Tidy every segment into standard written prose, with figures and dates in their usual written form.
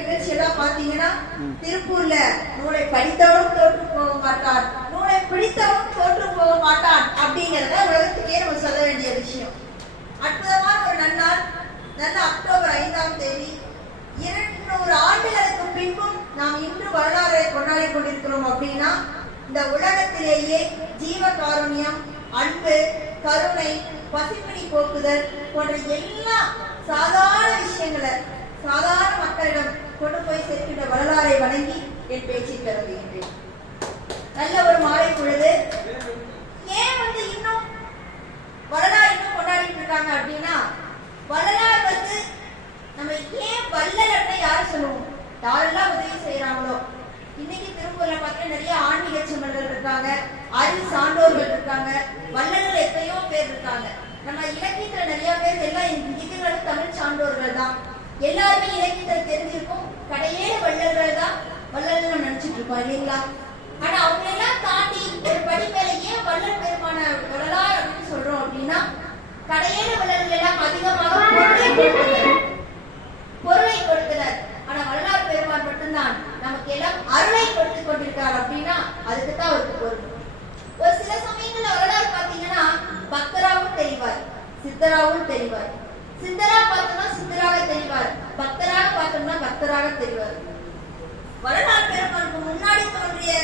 நிகழ்ச்சி எல்லாம் பாத்தீங்கன்னா திருப்பூர்ல நூலை படித்தவனும் தோற்று போக மாட்டான், நூலை பிடித்தவனும் தோற்று போக மாட்டான் அப்படிங்கறத உலகத்துக்கே நம்ம சொல்ல வேண்டிய விஷயம். அற்புதமான ஒரு நன்னாள், நல்ல அக்டோபர் 5ஆம் தேதி. 200 ஆண்டுகளுக்கு பின்பும் நாம் இன்று வரலாறை கொண்டாடி கொண்டிருக்கிறோம் அப்படின்னா இந்த உலகத்திலேயே ஜீவ காருண்யம், அன்பு, கருணை, பசிப்பிணி போக்குதல் போன்ற எல்லா சாதாரண விஷயங்களை சாதாரண மக்களிடம் கொண்டு போய் சேர்க்கின்ற வரலாறை வணங்கி என் பேச்சை தொடங்குகின்றேன். நல்ல ஒரு மாலை பொழுது. ஏன் இன்னும் வரலாறு இன்னும் கொண்டாடிட்டு இருக்காங்க அப்படின்னா, வரலாறு நம்ம ஏன் வள்ளலர்னு யாரு சொல்லுவோம், யாரெல்லாம் உதவி செய்யறாங்களோ. இன்னைக்கு திருப்பூர்ல பார்த்தா நிறைய ஆன்மீக செம்மல்கள் இருக்காங்க, அறிவு சான்றோர்கள் இருக்காங்க, வள்ளலர் எத்தனையோ பேர் இருக்காங்க. நம்ம இலக்கியத்துல நிறைய பேர் எல்லாம் இதுகளும் தமிழ் சான்றோர்கள் தான். எல்லாருமே இலக்கியத்துல தெரிஞ்சிருக்கும், கடையேற வள்ளல்கள் தான் வள்ளல் நம்ம நினைச்சிட்டு இருக்கோம் இல்லைங்களா? ஆனா அவங்க எல்லாம் தாண்டி ஒரு படி மேல ஏன் வள்ளல் பெருமான வரலாறு அப்படின்னு சொல்றோம் அப்படின்னா, கடையேற வள்ளல்கள் எல்லாம் அதிகமாக பொருளை கொடுத்தனர். ஆனா வரலாறு பெருமான் மட்டும்தான் நமக்கு எல்லாம் அருளை கொடுத்து கொண்டிருக்கார் அப்படின்னா அதுக்கு தான் அவருக்கு பொருள். ஒரு சில சமயங்கள்ல வரலாறு பாத்தீங்கன்னா பக்தராகவும் தெரிவார், சித்தராகவும் தெரிவார். சித்தரா பார்த்தோம்னா சித்தராக தெரிவார், பக்தராக பார்த்தோம்னா பக்தராக தெரிவார். வரலாறு பெருமானுக்கு முன்னாடி தோன்றிய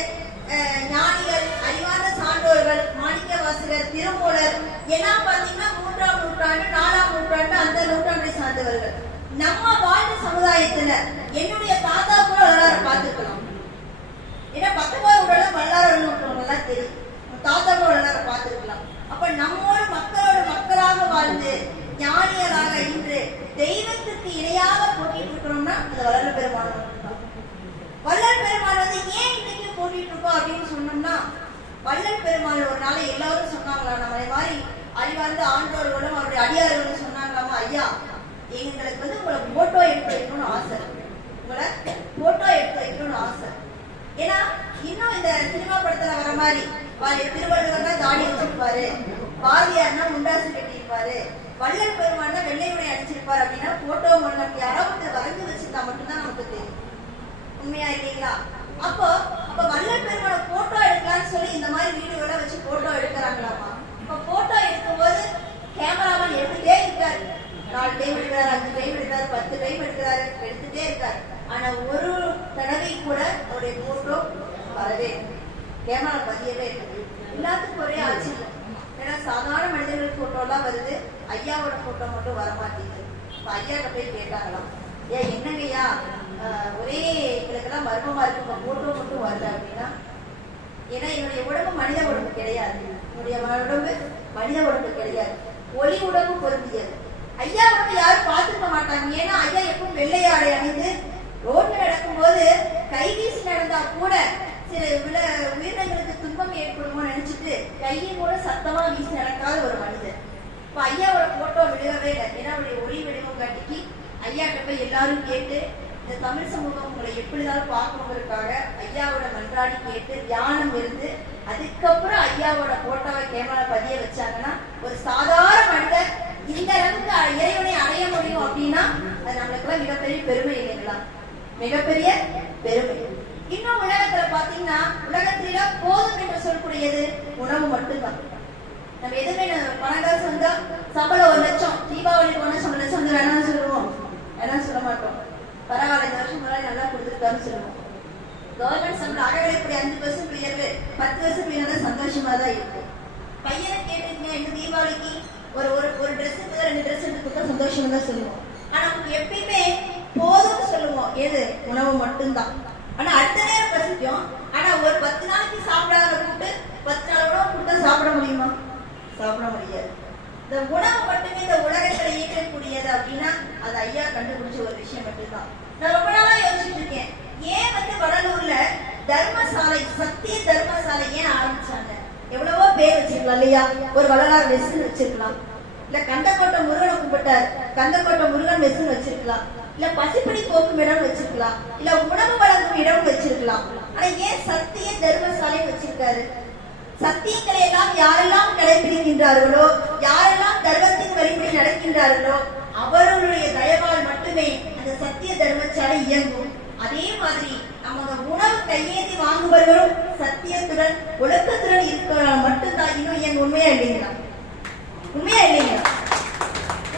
ஞானிகள், அறிவார்ந்த சான்றோர்கள், மாணிக்க வாசகர், திருமூலர் எல்லாம் பாத்தீங்கன்னா 3ஆம் நூற்றாண்டு 4ஆம் நூற்றாண்டு அந்த நூற்றாண்டை சார்ந்தவர்கள். நம்ம வாழ்ந்த சமுதாயத்துல என்னுடைய தாத்தா கூட வரலாறு பார்த்துக்கலாம். ஏன்னா 19 வரலாறு தெரியும், தாத்தா கூட வரலாறு பார்த்துருக்கலாம். அப்ப நம்மோடு மக்களோடு மக்களாக வாழ்ந்து ஞானியராக இன்று தெய்வத்துக்கு இணையாக போட்டிட்டு இருக்கிறோம்னா அது வள்ளல் பெருமான் மட்டும்தான். வள்ளல் பெருமான் ஏன் இன்னைக்கு போட்டிட்டு இருக்கோம் அப்படின்னு சொன்னோம்னா, வள்ளல் பெருமாள் ஒரு நாளை எல்லாரும் சொன்னாங்களா, நம்ம மாதிரி அறிவார்ந்த ஆண்டோர்களும் அவருடைய அடியார்களும் சொன்னாங்களாமா, ஐயா எங்களுக்கு உங்களை போட்டோ எடுத்து வைக்கணும்னு ஆசை, உங்களை போட்டோ எடுத்து வைக்கணும்னு ஆசை. ஏன்னா இன்னும் இந்த சினிமா படத்துல வர மாதிரி திருவள்ளுவர் தான் தாடி வச்சிருப்பாரு, பாரதியார்னா முண்டாசு கட்டியிருப்பாரு, வள்ளல் பெருமான் வெள்ளை உடை அடிச்சிருப்பாரு அப்படின்னா போட்டோ நமக்கு யாராவது வரைஞ்சு வச்சிருந்தா மட்டும்தான் நமக்கு தெரியும். உண்மையா இல்லைங்களா? அப்போ வள்ளல் பெருமான போட்டோ எடுக்கலாம்னு சொல்லி இந்த மாதிரி வீடியோ எல்லாம் வச்சு போட்டோ எடுக்கிறாங்களாமா. இப்ப போட்டோ எடுக்கும் போது கேமராமேன் எடுத்துட்டே இருக்காரு, 4 டைம் எடுக்கிறாரு, 5 டைம் எடுக்கிறாரு, 10 டைம் எடுக்கிறாரு, எடுத்துட்டே இருக்காரு. ஆனா ஒரு தடவை கூட அவருடைய போட்டோ வரவே, கேமரா பதியவே இருக்குது. எல்லாத்துக்கும் ஒரே ஆச்சரியம். ஏன்னா சாதாரண மனிதர்கள் போட்டோ எல்லாம் வருது, ஐயாவோட போட்டோ மட்டும் வரமாட்டேங்குது. இப்ப ஐயாட்ட போய் கேட்டாங்களாம், ஏன் என்னங்கய்யா ஒரே எங்களுக்கெல்லாம் மர்மமா இருக்கு, போட்டோ மட்டும் வரல அப்படின்னா, ஏன்னா என்னுடைய உடம்பு மனித உடம்பு கிடையாது, என்னுடைய உடம்பு மனித உடம்பு கிடையாது, ஒளி உடம்பு பொருந்தியது. ஐயா வந்து யாரும் பார்த்துக்க மாட்டாங்க. ஏன்னா ஐயா எப்பவும் வெள்ளை ஆடை அணிந்து ரோட்ல நடக்கும் போது கைவீசி நடந்தா கூட சில உயிரினங்களுக்கு துன்பம் ஏற்படுமோ நினைச்சிட்டு கையை கூட சத்தமா வீசி நடக்காத ஒரு மனிதர். இப்ப ஐயாவோட போட்டோ விழுகவே இல்லை. ஏன்னா அவருடைய ஒளி வடிவம் காட்டிக்கு ஐயாட்ட போய் எல்லாரும் கேட்டு இந்த தமிழ் சமூகம் உங்களை எப்படிதான் பார்க்கணுங்கிறதுக்காக ஐயாவோட மன்றாடி கேட்டு தியானம் இருந்து அதுக்கப்புறம் ஐயாவோட போட்டோவை கேமரா பதிய வச்சாங்கன்னா ஒரு சாதாரண மனிதர் இந்த அளவுக்கு இறைவனை அடைய முடியும் அப்படின்னா அது நம்மளுக்கு மிகப்பெரிய பெருமை இல்லைங்களா? மிகப்பெரிய பெருமை. இன்னும் உலகத்துல பாத்தீங்கன்னா உலகத்தில போதும் என்று சொல்லக்கூடியது உணவு மட்டும்தான். நம்ம எதுவுமே பணக்காசு வந்தா சம்பளம் 1 லட்சம், தீபாவளி போனா சம்பளம் லட்சம் வந்து வேணாம்னு சொல்லுவோம், வேணாம் சொல்ல மாட்டோம். பரவாயில்ல இந்த வருஷம் முன்னாடி நல்லா கொடுத்துருக்கான்னு சொல்லுவோம். கவர்மெண்ட் சம்பளம் அகவிலைப்படி 5% உயர்வு, 10% உயர்வு சந்தோஷமா தான் இருக்கு. பையனை கேட்டுருக்கீங்க, இந்த தீபாவளிக்கு ஒரு ட்ரெஸ் 2 ட்ரெஸ் எடுத்து கொடுத்தா சந்தோஷம் தான் சொல்லுவோம். ஆனா நமக்கு எப்பயுமே போதும்னு சொல்லுவோம், எது உணவு மட்டும்தான். ஆனா அடுத்த நேரம் பசிக்கும். ஆனா ஒரு 10 நாளைக்கு சாப்பிடாத கூப்பிட்டு 10 நாள் உணவு கொடுத்தா சாப்பிட முடியுமா? சாப்பிட முடியாது. இந்த உணவு மட்டுமே இந்த உலகத்துல இயக்கக்கூடியது அப்படின்னா அது ஐயா கண்டுபிடிச்ச ஒரு விஷயம் மட்டும்தான். நான் ரொம்ப நாளா யோசிச்சுட்டு இருக்கேன், ஏன் வடலூர்ல தர்மசாலை, சத்திய தர்மசாலை ஏன் ஆரம்பிச்சாங்க? எவ்வளவோ பேர் வச்சிருக்கலாம் இல்லையா? ஒரு வரலாறு மெஸ்ஸுன்னு வச்சிருக்கலாம், இல்ல கந்தக்கோட்டை முருகனை கும்பிட்டார் கந்தக்கோட்டை முருகன் மெஸ்ஸுன்னு வச்சிருக்கலாம், இல்ல பசிப்பிடி போக்கும் இடம் வச்சிருக்கலாம், இல்ல உணவு வழங்கும் இடம் வச்சிருக்கலாம். ஆனா ஏன் சத்திய தர்மசாலை வச்சிருக்காரு? சத்தியங்களை எல்லாம் யாரெல்லாம் கடைபிடிக்கின்றார்களோ, யாரெல்லாம் தர்மத்தின் வழிபடி நடக்கின்றார்களோ அவர்களுடைய தயவால் மட்டுமே அந்த சத்திய தர்மசாலை இயங்கும். ஒவ்வொருவரும் சத்தியத்துடன் ஒழுக்கத்துடன் இருக்கிறார் மட்டும்தான் இன்னும் என் உண்மையா இல்லைங்களா? உண்மையா இல்லைங்களா?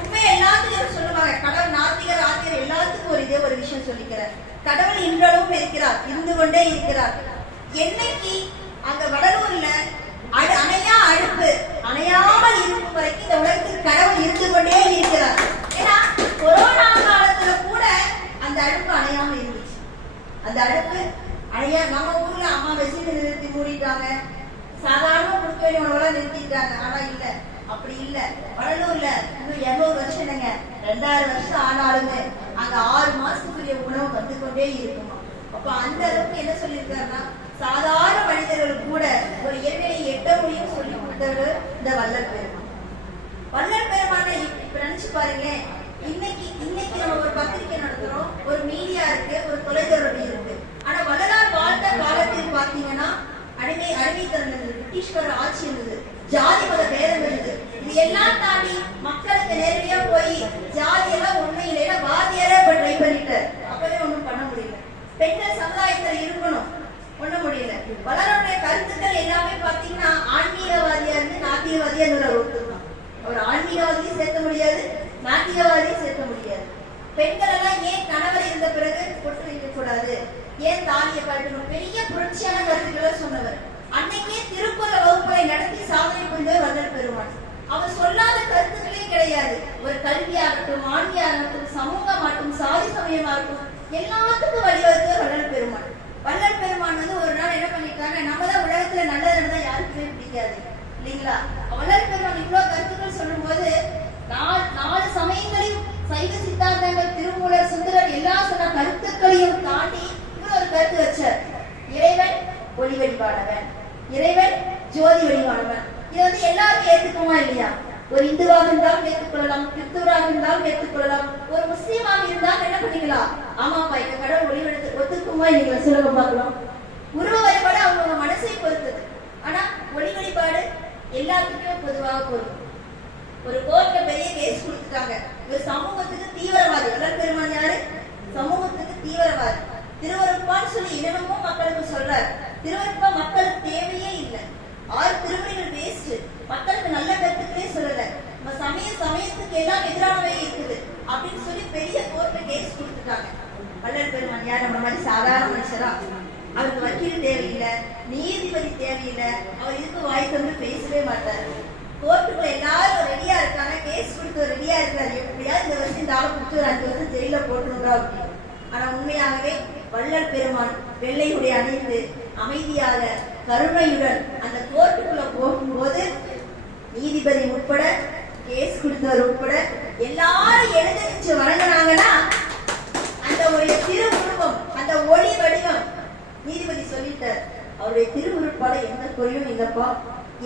உண்மையா எல்லாத்துக்கும் சொல்லுவாங்க. கடவுள் நாத்திகர் ஆத்திகர் எல்லாத்துக்கும் ஒரு இதே ஒரு விஷயம் சொல்லிக்கிறார். கடவுள் இன்றளவும் இருக்கிறார், இருந்து கொண்டே இருக்கிறார். என்னைக்கு அங்க வடலூர்ல அணையா அடுப்பு அணையாமல் இருக்கும் வரைக்கும் இந்த உலகத்தில் கடவுள் இருந்து கொண்டே இருக்கிறார். ஏன்னா கொரோனா காலத்துல கூட அந்த அடுப்பு அணையாம இருந்துச்சு. அந்த அடுப்பு அணையா நம்ம ஊர்ல அம்மா வெசிட்டு நிறுத்தி மூடிட்டாங்க, சாதாரண குடுக்க வேண்டிய உணவெல்லாம் நிறுத்திட்டாங்க. ஆனா இல்ல, அப்படி இல்ல. வடலூர்ல இன்னும் 200 வருஷம் இல்லைங்க, 2000 வருஷம் ஆனாலுமே அங்க 6 மாசத்துக்குரிய உணவு வந்து கொண்டே இருக்குமா. அப்ப அந்த அளவுக்கு என்ன சொல்லியிருக்காருன்னா, சாதாரண மனிதர்கள் கூட ஒரு இறைவனை எட்ட முடியும் சொல்லி கொடுத்தவர் இந்த வள்ளல் பெருமான். வள்ளல் பெருமானை இப்ப நினைச்சு பாருங்க. இன்னைக்கு நம்ம ஒரு பத்திரிகை நடத்துறோம், ஒரு மீடியா இருக்கு, ஒரு தொலைத்தொடர்பு இருக்கு. ஆனா வள்ளலார் வாழ்ந்த காலத்தில் பாத்தீங்கன்னா அடிமைத்தனம் இருந்தது, பிரிட்டிஷ்கார ஆட்சி இருந்தது, ஜாதி மத பேரம் இருந்தது. இது எல்லாம் தாண்டி மக்களுக்கு நேரடியா போய் ஜாதி எல்லாம் ஒண்ணு இல்லைன்னா வாதியாரே இப்ப ட்ரை பண்ணிட்டார். அப்பவே ஒண்ணும் பண்ண முடியல. பெண்கள் சமுதாயத்துல இருக்கணும், பண்ண முடியல. வளருடைய கருத்துக்கள் எல்லாமே பாத்தீங்கன்னா ஆன்மீகவாதியா இருந்து நாத்திகவாதியா ஒருத்தர். அவர் ஆன்மீகவாதியும் சேர்க்க முடியாது, நாத்திகவாதியும் சேர்க்க முடியாது. பெண்கள் எல்லாம் ஏன் கணவர் இருந்த பிறகு பொட்டு வைக்க கூடாது, ஏன் தாலியை கட்டணும், பெரிய புரட்சியான கருத்துக்களை சொன்னவர். அன்னைக்கே திருக்குறள் வகுப்புகளை நடத்தி சாதனை புரிந்தவர் வள்ளல் பெருமான். அவர் சொல்லாத கருத்துக்களே கிடையாது. ஒரு கல்வியாகட்டும், ஆன்மீகமாகட்டும், சமூகமாகட்டும், சாதி சமயமாகட்டும் எல்லாத்துக்கும் வழிவகுத்தவர் வள்ளல் பெருமான். வள்ளல் பெருமான் ஒரு நாள் என்ன பண்ணிட்டாங்க, நம்ம தான் உலகத்துல நல்லது நடந்தா யாருக்குமே பிடிக்காது இல்லைங்களா. வள்ளல் பெருமான் இவ்வளவு கருத்துக்கள் சொல்லும் போது 4 சமயங்களையும் சைவ சித்தாந்தங்கள் திருமூலர் சுந்தரர் எல்லாம் சொன்ன கருத்துக்களையும் தாண்டி இவர் ஒரு கருத்து வச்சார். இறைவன் ஒளி வழிபாடவன், இறைவன் ஜோதி வழிபாடவன். இது எல்லாரும் ஏற்றுக்குமா இல்லையா? ஒரு இந்துவாக இருந்தாலும் ஏற்றுக்கொள்ளலாம், கிறிஸ்துவராக இருந்தாலும் ஏற்றுக்கொள்ளலாம், ஒரு முஸ்லீமாக இருந்தாலும் என்ன பண்ணிக்கலாம், ஆமாப்பா இந்த கடவுள் ஒளிவெடுத்து ஒத்துக்குமா இல்லைங்களா? சொல்லுங்க பார்க்கலாம். உருவ வழிபாடு அவங்க மனசை பொறுத்தது. ஆனா ஒளி வழிபாடு எல்லாத்துக்குமே பொதுவாக பொருந்தும். ஒரு கோர்ட்ல பெரிய கேஸ் கொடுத்துட்டாங்க, ஒரு சமூகத்துக்கு தீவிரவாதி. வள்ளல் பெருமான் யாரு? சமூகத்துக்கு தீவிரவாதி. திருவருட்பான்னு சொல்லி என்னென்னமோ மக்களுக்கு சொல்றாரு. திருவருட்பா மக்களுக்கு தேவையே இல்லை. 6 திருமுறைகள் வேஸ்ட், மக்களுக்கு நல்ல கருத்துக்களே சொல்லல. நம்ம சமயத்துக்கு எல்லாம் எதிரானவே இருக்குது அப்படின்னு சொல்லி பெரிய கோர்ட்ல கேஸ் கொடுத்துட்டாங்க. வள்ளல் பெருமான் யார்? நம்ம மாதிரி சாதாரண மனுஷரா? அவருக்கு வக்கீல் தேவையில்லை, நீதிபதி தேவையில்லை, அவர் இதுக்கு வாய் தந்து பேசவே மாட்டாரு. கோர்ட்டுக்குள்ள எல்லாரும் ரெடியா இருக்காங்க, கேஸ் கொடுத்து ரெடியா இருக்காரு. எப்படியாவது இந்த வருஷம் இந்த ஆளை கொடுத்து ஒரு 5 வருஷம் ஜெயில போட்டுருந்தா அப்படின்னு. ஆனா உண்மையாகவே வள்ளல் பெருமான் வெள்ளை உடை அணிந்து அமைதியாக கருணையுடன் அந்த கோர்ட்டுக்குள்ள போகும்போது நீதிபதி உட்பட கேஸ் கொடுத்தவர் உட்பட எல்லாரும் எழுந்திருச்சு வணங்கினாங்கன்னா அந்த ஒரு திருவுருவம், அந்த ஒளி வடிவம் நீதிபதி சொல்லிட்டார். அவருடைய திருவுருட்பாட எந்த குறையும் இல்லப்பா,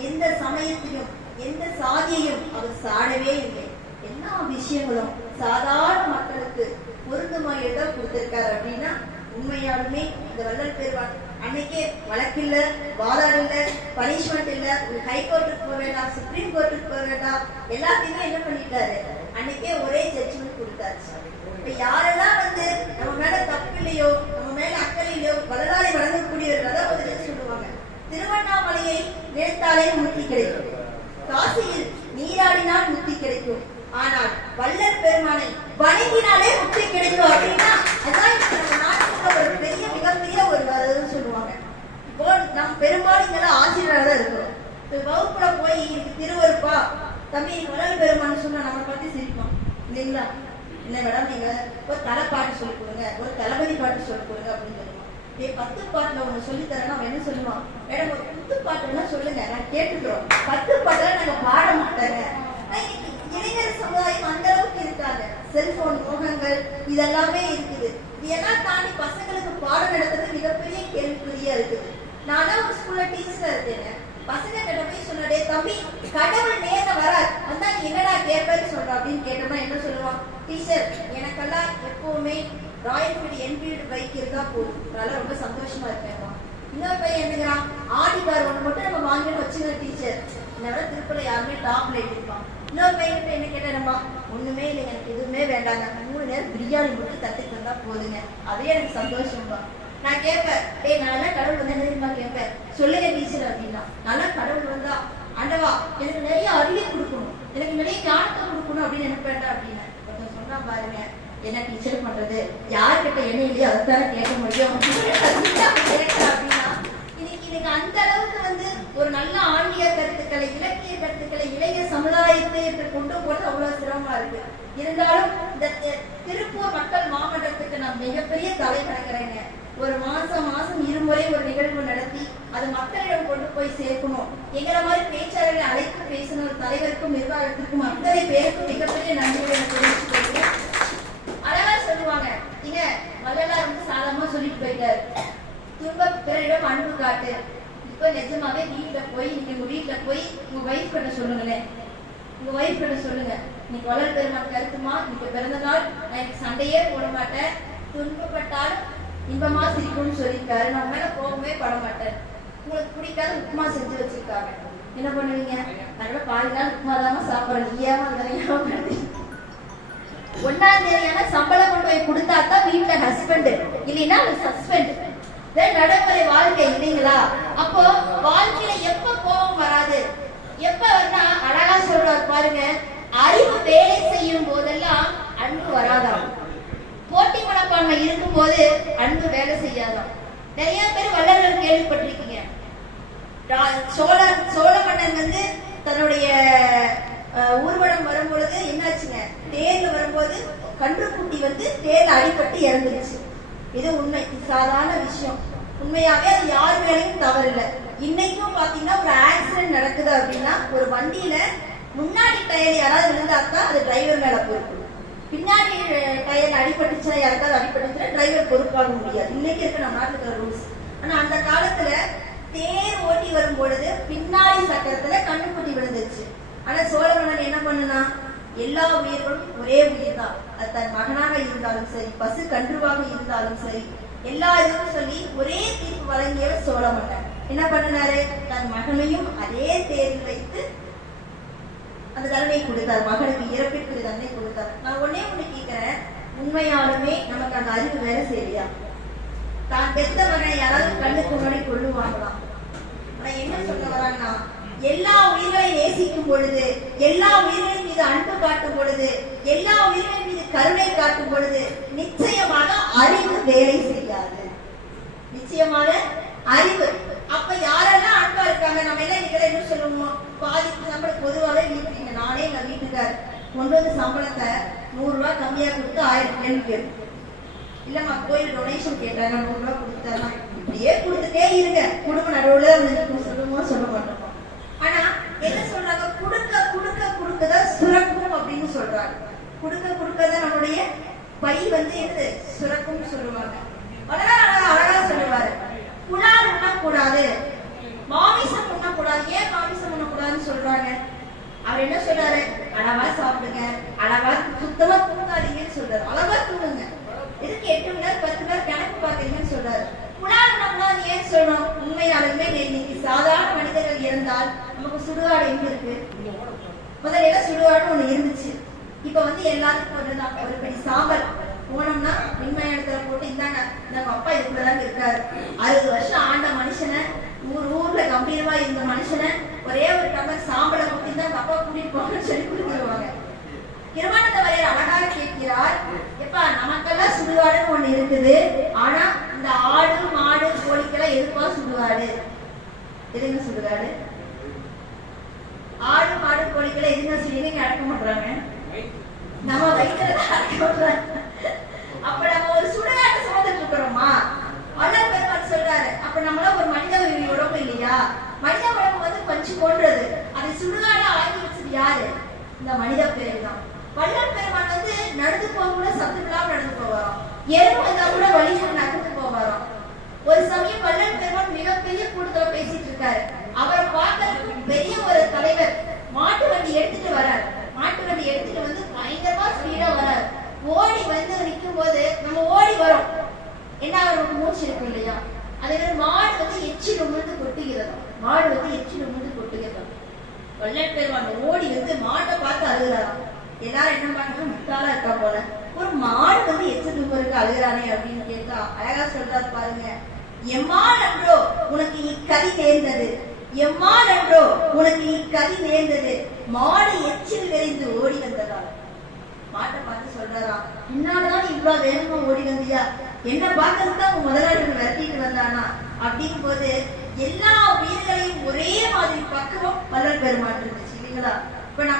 எந்த சமயத்தையும் எந்த சாதியையும் அவர் சாடவே இல்லை. எல்லா விஷயங்களும் சாதாரண மக்களுக்கு பொருந்துமாய் தான் கொடுத்திருக்காரு. அப்படின்னா உண்மையாலுமே இந்த வள்ளல் பெருமான் அன்னைக்கே வழக்கில்ல, வாதாடு இல்ல, பனிஷ்மெண்ட் இல்ல, ஹைகோர்ட்டுக்கு போக வேண்டாம், சுப்ரீம் கோர்ட்டுக்கு போக வேண்டாம், எல்லாத்தையுமே என்ன பண்ணிட்டாரு, அன்னைக்கே ஒரே ஜட்ஜ்மெண்ட் கொடுத்தாச்சு. இப்ப யாரெல்லாம் நம்ம மேல தப்பு இல்லையோ, நம்ம மேல அக்கறை இல்லையோ, வள்ளலாரை வழங்கக்கூடியவர்கள் தான் சொல்லுவாங்க. திருவண்ணாமலையை நினைத்தாலே முக்தி கிடைக்கும், காசியில் நீராடினால் முக்தி கிடைக்கும், ஆனால் வள்ளல் பெருமானை வணங்கினாலே முக்தி கிடைக்கும். அப்படின்னா அதான் நம்ம நாட்டுல ஒரு பெரிய மிகப்பெரிய ஒரு சொல்லுவாங்க. இப்போ நம்ம பெரும்பாலும் இங்கெல்லாம் ஆசிரியராக தான் இருக்கிறோம். வகுப்புல போய் திருவருப்பா தம்பி வள்ளல் பெருமான் சொன்னா நம்ம பத்தி சிரிப்போம் இல்லைங்களா? என்ன மேடம் நீங்க ஒரு தலைப்பாட்டு சொல்லி கொடுங்க, ஒரு தளபதி பாட்டு சொல்லி கொடுங்க அப்படின்னு சொல்லுவோம். 10 பாட்டுல ஒண்ணு சொல்லி தரேன். அவன் என்ன சொல்லுவான், மேடம் ஒரு 10 பாட்டுன்னா சொல்லுங்க, நான் கேட்டுக்கிறோம். 10 பாட்டுல நாங்க பாட மாட்டாங்க. இளைஞர் சமுதாயம் அந்த அளவுக்கு இருக்காங்க. செல்போன் மோகங்கள் இதெல்லாமே இருக்குது. இதெல்லாம் தாண்டி பசங்களுக்கு பாடம் நடத்துறது மிகப்பெரிய கேள்விக்குறியா இருக்குது. நானும் ஒரு ஸ்கூல்ல டீச்சரா இருக்கேன். பசங்க கிட்ட போய் சொன்னே, தம்பி கடவுள் நேர வராது வந்தா நீ என்னடா கேட்பேன்னு சொல்ற அப்படின்னு கேட்டோம்னா என்ன சொல்லுவான், டீச்சர் எனக்கெல்லாம் எப்பவுமே ராயல் என்ஃபீல்டு என்ஃபீல்டு பைக் இருந்தா போதும், அதெல்லாம் ரொம்ப சந்தோஷமா இருக்கேன். இன்னொரு பையன் என்னங்கிறான், ஆடி கார் ஒண்ணு மட்டும் நம்ம வாங்கி வச்சுங்க டீச்சர், என்னோட திருப்பூர்ல யாருமே டாப்ல எழுதிருப்பான். இன்னொரு பையன் என்ன கேட்டேன்மா, ஒண்ணுமே இல்லைங்க, எனக்கு எதுவுமே வேண்டாங்க, 3 நேரம் பிரியாணி மட்டும் தட்டுக்கு வந்தா போதுங்க, அதே எனக்கு சந்தோஷம் தான். நான் கேட்பேன், டேய் நல்லா கடவுள் வந்தா தெரியுமா கேட்பேன், சொல்லுங்க டீச்சர் அப்படின்னா. நல்லா கடவுள் வந்தா ஆண்டவா எனக்கு நிறைய அறிவை கொடுக்கணும், எனக்கு நிறைய ஞானத்தை கொடுக்கணும் அப்படின்னு நினைப்பேன்டா அப்படின்னு. ஒருத்தன் சொன்னா பாருங்க, என்ன டீச்சர் பண்றது, யார்கிட்ட என்ன இல்லையோ அதைத்தானே கேட்க முடியும் அப்படின்னா. இன்னைக்கு அந்த அளவுக்கு வந்து ஒரு நல்ல ஆன்மீக கருத்துக்களை, இலக்கிய கருத்துக்களை இளைய சமுதாயத்தை கொண்டு போறது அவ்வளவு சிரமமா இருக்கு. இருந்தாலும் இந்த திருப்பூர் மக்கள் மாமன்றத்துக்கு நான் மிகப்பெரிய தலைவணங்குறேங்க. ஒரு மாசம் இருமுறை ஒரு நிகழ்வு நடத்தி அது மக்களிடம் கொண்டு போய் சேர்க்கணும். எங்களை மாதிரி பேச்சாளர்களை அழைத்து பேசணும். ஒரு தலைவருக்கும் நிர்வாகத்திற்கும் அத்தனை பேருக்கும் மிகப்பெரிய நன்றிகளை தெரிவிச்சுக்கொள்கிறேன். அழகா சொல்லுவாங்க, நீங்க வள்ளலார் வந்து சாதாரணமா சொல்லிட்டு போயிட்டாரு, துன்ப பிறரிடம் அன்பு காட்டு. இப்ப நிஜமாவே வீட்டுல போய் நீங்க உங்க வீட்டுல போய் உங்க வைஃப் கிட்ட சொல்லுங்களேன், உங்க வைஃப் கிட்ட சொல்லுங்க, இன்னைக்கு வள்ளல் பெருமான் கருத்துமா, இன்னைக்கு பிறந்த நாள், நான் எனக்கு சண்டையே போட மாட்டேன், துன்பப்பட்டாலும் இன்பமா சிரிக்கும்னு சொல்லியிருக்காரு, நான் மேல கோபமே பட மாட்டேன், உங்களுக்கு பிடிக்காத உப்புமா செஞ்சு வச்சிருக்காங்க, என்ன பண்ணுவீங்க? அதோட பாதி நாள் உப்புமா தாம சாப்பிடறேன், ஏமா ஒன்னாம் தேதியான சம்பளம் கொண்டு போய் கொடுத்தா தான் வீட்டுல ஹஸ்பண்ட், இல்லைன்னா சஸ்பெண்ட். நடைமுறை வாழ்க்கை இல்லைங்களா? அப்போ வாழ்க்கையில எப்ப கோபம் வராது, எப்ப வரா அழகா சொல்றாரு பாருங்க, அறிவு வேலை செய்யும் போதெல்லாம் அன்பு வராதாம், போட்டி மனப்பான்மை இருக்கும் போது அன்பு வேலை செய்யாதாம். நிறைய பேர் வள்ளல்கள் கேள்விப்பட்டிருக்கீங்க. சோழ மன்னன் வந்து தன்னுடைய ஊர்வலம் வரும்பொழுது என்னாச்சுங்க, தேர்ல வரும்போது கன்றுக்குட்டி வந்து தேர்ல அடிபட்டு இறந்துருச்சு. இது உண்மை, சாதாரண விஷயம். உண்மையாவே அது யார் மேலையும் தவறு இல்லை. இன்னைக்கும் பாத்தீங்கன்னா ஒரு ஆக்சிடென்ட் நடக்குது அப்படின்னா, ஒரு வண்டியில முன்னாடி டயர் யாராவது விழுந்தாத்தான் அது டிரைவர் மேல பொறுப்பு, பின்னாடி டயர் அடிபட்டுச்சுன்னா யாருக்காவது அடிபட்டுச்சுன்னா டிரைவர் பொறுப்பாக முடியாது. இன்னைக்கு இருக்க நம்ம நாட்டுக்கு ரூல்ஸ். ஆனா அந்த காலத்துல தேர் ஓட்டி வரும் பொழுது பின்னாடி சக்கரத்துல கண்ணுக்குட்டி விழுந்துச்சு. ஆனா சோழ மன்னன் என்ன பண்ணுனா, எல்லா உயிர்களும் ஒரே உயிர் தான், அது தன் மகனாக இருந்தாலும் சரி, பசு கன்றுவாக இருந்தாலும் சரி, எல்லா இதுவும் சொல்லி ஒரே தீர்ப்பு வழங்கியவர் சோழ மன்னன். என்ன பண்ணினாரு, தன் மகனையும் அதே தேர்வில் வைத்து அந்த தண்டனை கொடுத்தார், மகனுக்கு இறப்பிற்கு தண்டனை கொடுத்தார். நான் ஒன்னே ஒண்ணு கேட்கிறேன், உண்மையாலுமே நமக்கு அந்த அறிவு வேலை செய்யா? தான் பெத்த மகனை யாராவது கண்ணுக்கு முன்னாடி கொள்ளுவாங்களாம். ஆனா என்ன சொல்ல வராங்கன்னா, எல்லா உயிர்களை நேசிக்கும் பொழுது, எல்லா உயிர்களின் மீது அன்பு காட்டும் பொழுது, எல்லா உயிர்களின் மீது கருணை காட்டும் பொழுது நிச்சயமாக அறிவு வேலை செய்யாது. நிச்சயமாக அறிவு. அப்ப யாரெல்லாம் அன்பா இருக்காங்க, நம்ம எல்லாம் இன்னைக்கு என்ன சொல்லுவோம், பாதிப்பு சம்பளம் பொதுவாகவே வீட்டுக்கு, நானே எங்க வீட்டுக்கார் கொண்டு வந்து சம்பளத்தை 100 ரூபாய் கம்மியா கொடுத்து 1000 கேள்வி கேட்கும். இல்லம்மா கோயில் டொனேஷன் கேட்டாங்க 100 ரூபாய் கொடுத்தாங்க, இப்படியே கொடுத்துட்டே இருங்க, குடும்ப நடுவுல சொல்லுவோம் சொல்ல மாட்டோம். ஆனா என்ன சொல்றாங்க, குடுக்க குடுக்க குடுக்கதான் சுரக்கும் அப்படின்னு சொல்றாங்க. குடுக்க குடுக்கதான் நம்மளுடைய பை வந்து என்னது சுரக்கும் சொல்லுவாங்க. அழகா சொல்லுவாரு, புலால் உண்ணக்கூடாது, மாமிசம் உண்ணக்கூடாது. ஏன் மாமிசம் உண்ணக்கூடாதுன்னு சொல்றாங்க? அவர் என்ன சொல்றாரு, அளவா சாப்பிடுங்க, அளவா சுத்தமா தூங்காதீங்கன்னு சொல்றாரு. அளவா தூங்குங்க, இதுக்கு 8 மணி நேரம் 10 மணி நேரம் கணக்கு பாக்குறீங்கன்னு சொல்றாரு. புலால் உண்ணக்கூடாது ஏன் சொல்றோம்? உண்மையாலுமே இன்னைக்கு சாதாரண மனிதர்கள் இருந்தால் நமக்கு சுடுகாடு எங்க இருக்கு? முதல்ல சுடுகாடு ஒண்ணு இருந்துச்சு, இப்ப வந்து எல்லாத்துக்கும் ஒண்ணுதான், ஒரு படி சாம்பல் போனோம்னா மின்மயத்துல போட்டு இந்தாங்க, நம்ம அப்பா இதுக்குள்ளதான் இருக்காரு, 60 வருஷம் ஆண்ட மனுஷனை, ஊர்ல கம்பீரமா இருந்த மனுஷனை ஒரே ஒரு டம்ளர் சாம்பலை போட்டு இந்தாங்க அப்பா கூட்டிட்டு போங்கன்னு சொல்லி கொடுத்துருவாங்க. கிருமானந்த வாரியார் அழகா கேட்கிறார், எப்பா நமக்கெல்லாம் சுடுகாடுன்னு ஒண்ணு இருக்குது, ஆனா இந்த ஆடு மாடு கோழிக்கெல்லாம் எதுப்பா சுடுகாடு? எதுங்க சுடுகாடு? ஆடு மாடு கோழிக்கெல்லாம் எதுங்க சொல்லி அடக்க மாட்டாங்க, நம்ம வயிற்றுலதான் அடக்க மாட்டாங்க. அப்ப நம்ம ஒரு சுடுகாட்டை சுமந்துட்டு இருக்கிறோமா? வள்ளல் பெருமாள் சொல்றாரு, அப்ப நம்மள ஒரு மனித உடம்பு இல்லையா? மனித உடம்பு வந்து பஞ்சு போன்றது, அதை சுடுகாடா ஆக்கி வச்சது யாரு? இந்த மனித பிறவி தான். வள்ளல் பெருமாள் வந்து நடந்து போக கூட சத்துக்கெல்லாம் நடந்து போவாராம், எறும்பு வந்தா கூட வழிகளை நகர்ந்து போவாராம். ஒரு சமயம் வள்ளல் பெருமாள் மிகப்பெரிய கூட்டத்துல பேசிட்டு இருக்காரு, அவரை பார்க்கறதுக்கு பெரிய ஒரு தலைவர் மாட்டு வண்டி எடுத்துட்டு வர்றாரு. மாட்டு வண்டி எடுத்துட்டு வந்து பயங்கரமா ஸ்பீடா வர்றாரு. ஓடி வந்து நிற்கும் போது நம்ம ஓடி வரோம், என்ன நமக்கு மூச்சு இருக்கும் இல்லையா? அதே மாதிரி மாடு வந்து எச்சில் உமிழ்ந்து கொட்டுகிறதா, மாடு வந்து எச்சில் உமிழ்ந்து கொட்டுகிறதா. வள்ளல் பெருமாள் ஓடி வந்து மாட்டை பார்த்து அழுகிறாராம். எல்லாரும் என்ன பண்றாங்க, முட்டாளா இருக்கா போல, ஒரு மாடு வந்து எச்ச தூக்கருக்கு அழுகிறானே அப்படின்னு கேட்டா அழகா சொல்றாரு பாருங்க. எம்மான் என்றோ உனக்கு இக்கதி நேர்ந்தது, எம்மான் என்றோ உனக்கு இக்கதி நேர்ந்தது, மாடு எச்சில் விரைந்து ஓடி வந்ததால். மாட்டை பார்த்து சொல்றாராம், என்னாலதான் இவ்வளவு வேகமா ஓடி வந்தியா, என்ன பார்க்கறதுதான் உன் முதலாளி விரட்டிட்டு வந்தானா அப்படிங்கும் போது எல்லா உயிர்களையும் ஒரே மாதிரி பக்குவம் வள்ளல் பெருமான் இருந்துச்சு இல்லைங்களா?